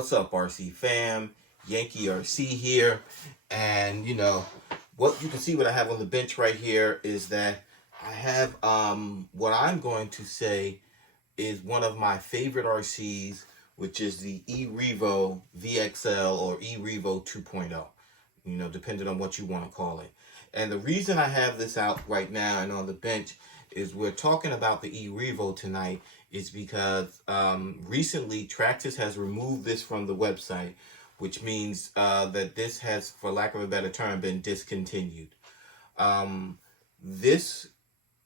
What's up, RC fam? Yankee RC here. And what you can see what I have on the bench right here is that I have what I'm going to say is one of my favorite RCs, which is the ERevo VXL or ERevo 2.0, depending on what you want to call it. And the reason I have this out right now and on the bench is we're talking about the ERevo tonight is because recently Traxxas has removed this from the website, which means that this has, for lack of a better term, been discontinued. This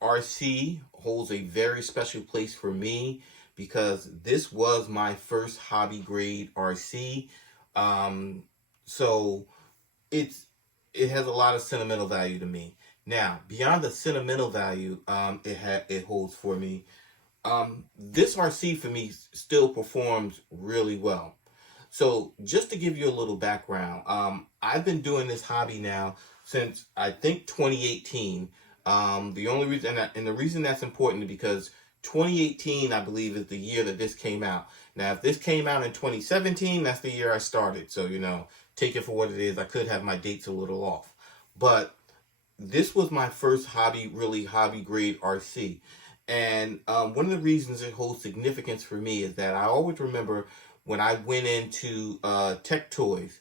RC holds a very special place for me because this was my first hobby grade RC. So it has a lot of sentimental value to me. Now, beyond the sentimental value it holds for me, this RC for me still performs really well. So just to give you a little background, I've been doing this hobby now since I think 2018. The only reason, and the reason that's important is because 2018, I believe, is the year that this came out. Now, if this came out in 2017, that's the year I started. So, take it for what it is. I could have my dates a little off. But this was my first hobby grade RC. And one of the reasons it holds significance for me is that I always remember when I went into Tech Toys.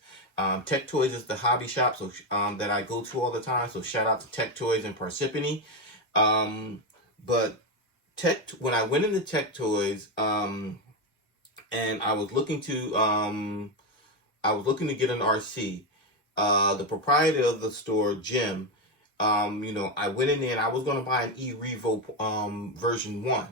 Tech Toys is the hobby shop that I go to all the time. So shout out to Tech Toys in Parsippany. But when I went into Tech Toys, and I was looking to get an RC. The proprietor of the store, Jim, I went in there and I was going to buy an ERevo version 1.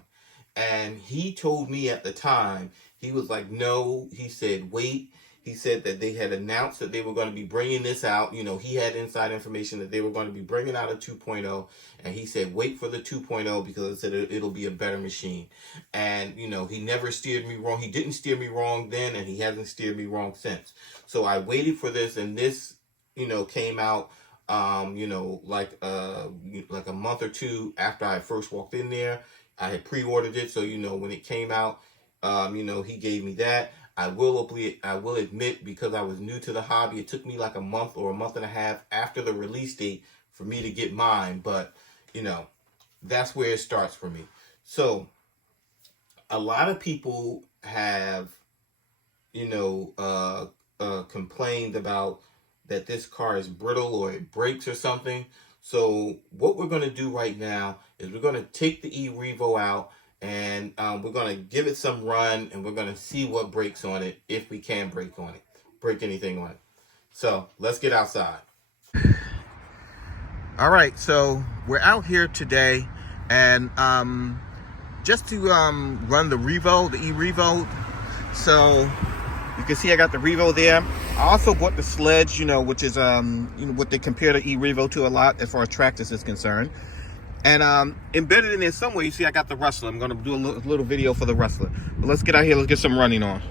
And he told me at the time, he was like, no, he said, wait. He said that they had announced that they were going to be bringing this out. He had inside information that they were going to be bringing out a 2.0. And he said, wait for the 2.0 because it said it'll be a better machine. And, he never steered me wrong. He didn't steer me wrong then, and he hasn't steered me wrong since. So I waited for this, and this, came out, like a month or two after I first walked in there. I had pre-ordered it. So, when it came out, he gave me that. I will admit, because I was new to the hobby, it took me like a month or a month and a half after the release date for me to get mine. But, that's where it starts for me. So a lot of people have, complained about that this car is brittle or it breaks or something. So what we're going to do right now is we're going to take the ERevo out, and we're going to give it some run, and we're going to see what breaks on it, if we can break anything on it. So let's get outside. All right, so we're out here today, and just to run the ERevo. So you can see I got the Revo there. I also bought the Sledge, which is what they compare the ERevo to a lot as far as Traxxas is concerned. And embedded in there somewhere, you see I got the Rustler. I'm going to do a little video for the Rustler. But let's get out here. Let's get some running on.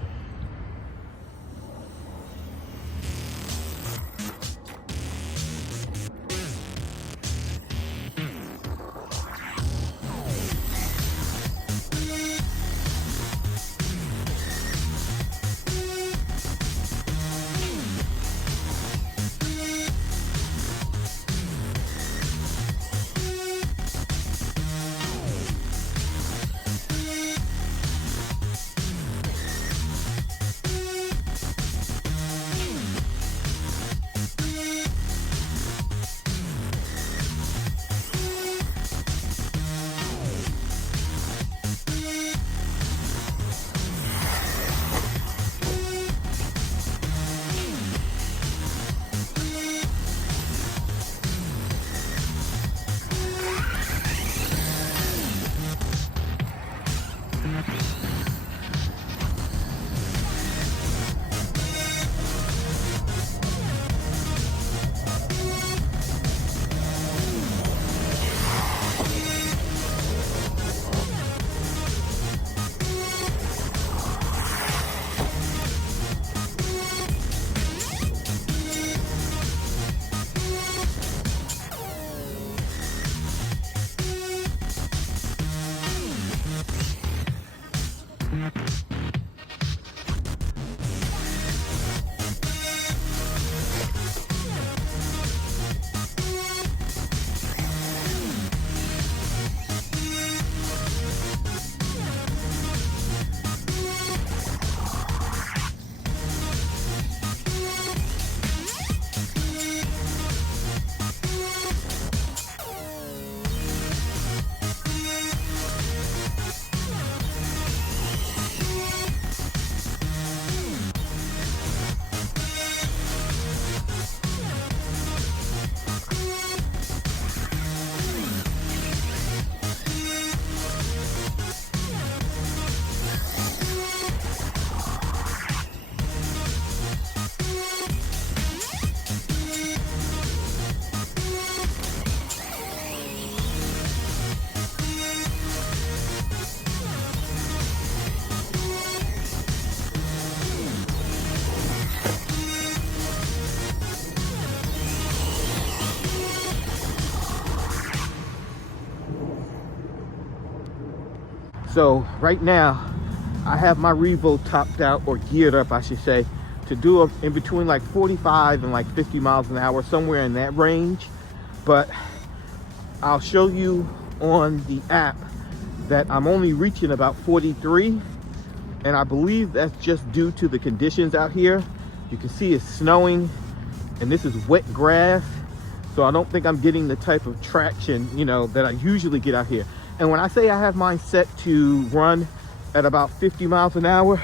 So right now, I have my Revo topped out, or geared up, I should say, to do in between like 45 and like 50 miles an hour, somewhere in that range. But I'll show you on the app that I'm only reaching about 43, and I believe that's just due to the conditions out here. You can see it's snowing, and this is wet grass, so I don't think I'm getting the type of traction, you know, that I usually get out here. And when I say I have mine set to run at about 50 miles an hour,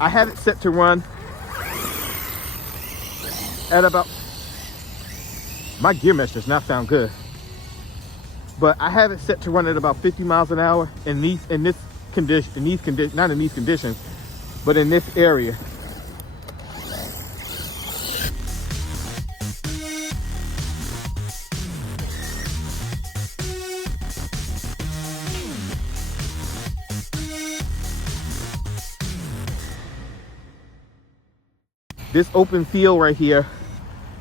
I have it set to run at about, my gear mesh does not sound good, but I have it set to run at about 50 miles an hour in these conditions, not in these conditions, but in this area. This open field right here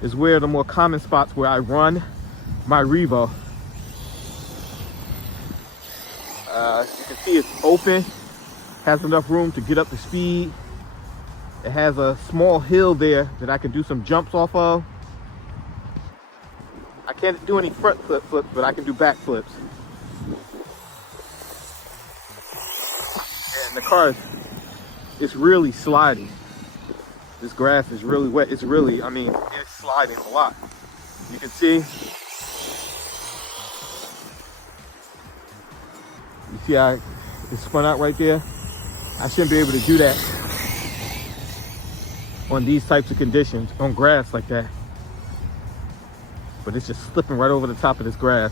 is where the more common spots where I run my Revo. You can see it's open, has enough room to get up to speed. It has a small hill there that I can do some jumps off of. I can't do any front flips, but I can do back flips. And the car it's really sliding. This grass is really wet. It's really, I mean, it's sliding a lot. You can see. You see how it spun out right there? I shouldn't be able to do that on these types of conditions, on grass like that. But it's just slipping right over the top of this grass.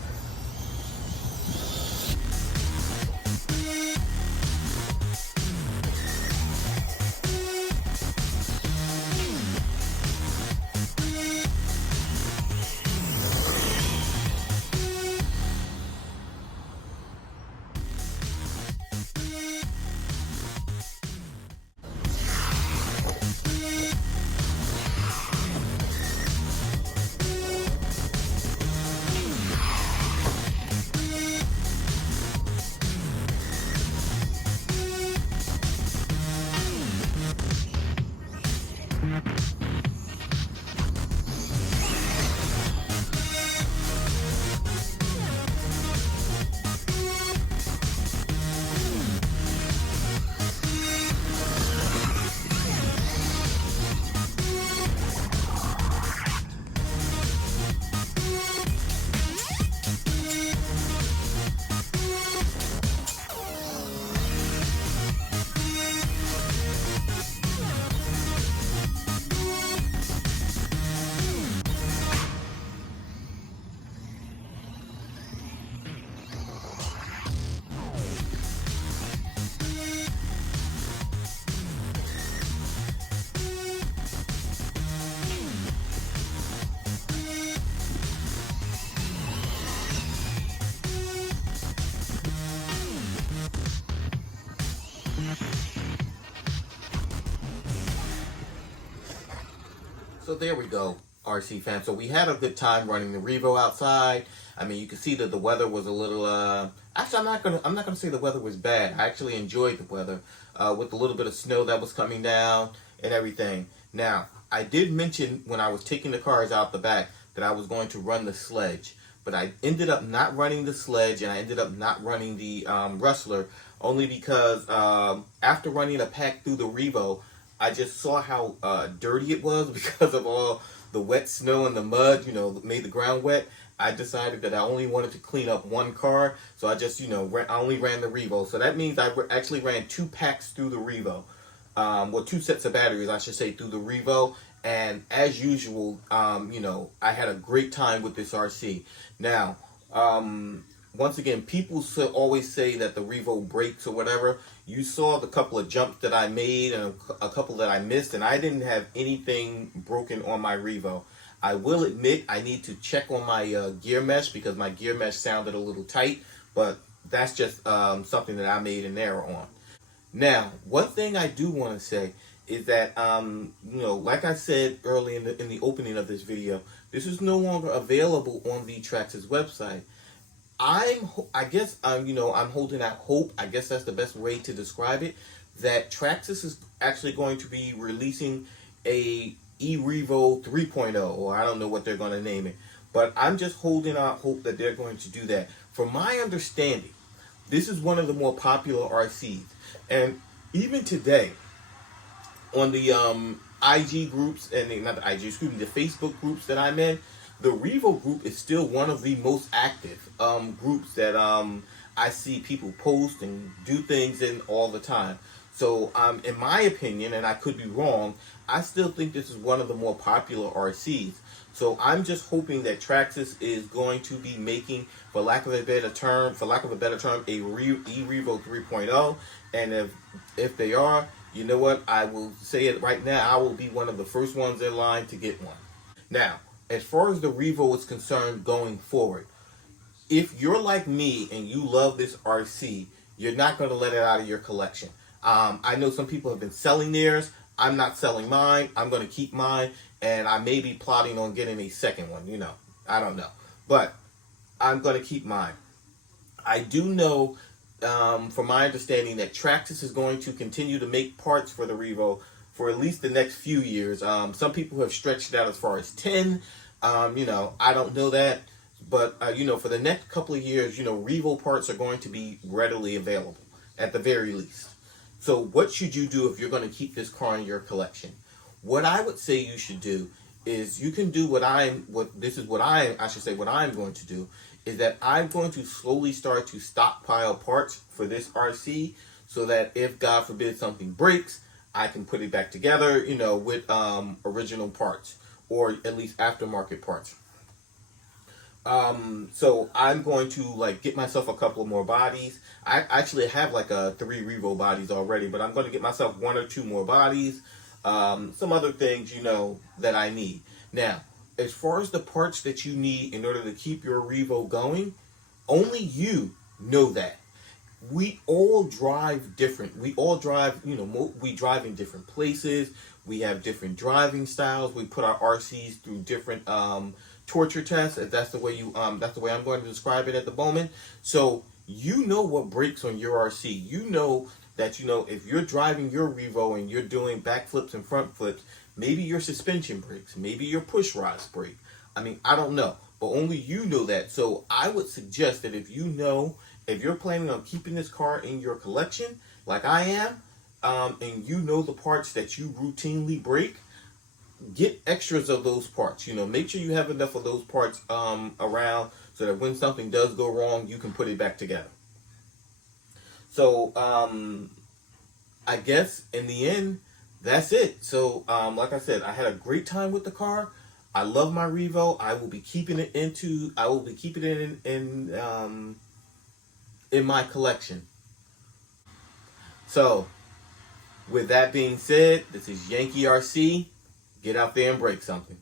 So there we go, RC fam. So we had a good time running the Revo outside. I mean, you can see that the weather was a little. Actually, I'm not gonna say the weather was bad. I actually enjoyed the weather with a little bit of snow that was coming down and everything. Now, I did mention when I was taking the cars out the back that I was going to run the sledge, but I ended up not running the sledge, and I ended up not running the Rustler, only because after running a pack through the Revo, I just saw how dirty it was because of all the wet snow and the mud, you know, made the ground wet. I decided that I only wanted to clean up one car, so I just, you know, I only ran the Revo. So that means I actually ran 2 packs through the Revo. Well, 2 sets of batteries, I should say, through the Revo. And as usual, you know, I had a great time with this RC. Now, once again, people always say that the Revo breaks or whatever. You saw the couple of jumps that I made and a couple that I missed, and I didn't have anything broken on my Revo. I will admit I need to check on my gear mesh because my gear mesh sounded a little tight, but that's just something that I made an error on. Now, one thing I do want to say is that, you know, like I said early in the opening of this video, this is no longer available on VTrax's website. I guess I'm holding out hope. I guess that's the best way to describe it. That Traxxas is actually going to be releasing a ERevo 3.0, or I don't know what they're going to name it. But I'm just holding out hope that they're going to do that. From my understanding, this is one of the more popular RCs, and even today, on the IG groups and not the IG, excuse me, the Facebook groups that I'm in, the Revo group is still one of the most active groups that I see people post and do things in all the time. So, in my opinion, and I could be wrong, I still think this is one of the more popular RCs. So I'm just hoping that Traxxas is going to be making, for lack of a better term, a ERevo 3.0. And if they are, you know what? I will say it right now. I will be one of the first ones in line to get one. Now, as far as the Revo is concerned going forward, if you're like me and you love this RC, you're not going to let it out of your collection. I know some people have been selling theirs. I'm not selling mine. I'm going to keep mine, and I may be plotting on getting a second one. I don't know, but I'm going to keep mine. I do know, from my understanding, that Traxxas is going to continue to make parts for the Revo for at least the next few years. Some people have stretched it out as far as 10. I don't know that. But, for the next couple of years, Revo parts are going to be readily available, at the very least. So what should you do if you're going to keep this car in your collection? What I would say you should do is you can do what I'm going to do is that I'm going to slowly start to stockpile parts for this RC so that if God forbid something breaks, I can put it back together, with original parts or at least aftermarket parts. So I'm going to get myself a couple more bodies. I actually have 3 Revo bodies already, but I'm going to get myself 1 or 2 more bodies. Some other things, that I need. Now, as far as the parts that you need in order to keep your Revo going, only you know that. We all drive different. We all drive, we drive in different places. We have different driving styles. We put our RCs through different torture tests. If that's the way that's the way I'm going to describe it at the moment. So you know what breaks on your RC. You know that if you're driving your Revo and you're doing back flips and front flips, maybe your suspension breaks, maybe your push rods break. I mean, I don't know, but only you know that. So I would suggest that if you're planning on keeping this car in your collection, like I am, and you know the parts that you routinely break, get extras of those parts. Make sure you have enough of those parts around so that when something does go wrong, you can put it back together. So I guess in the end, that's it. So like I said, I had a great time with the car. I love my Revo. I will be keeping it in my collection. So with that being said, this is Yankee RC. Get out there and break something.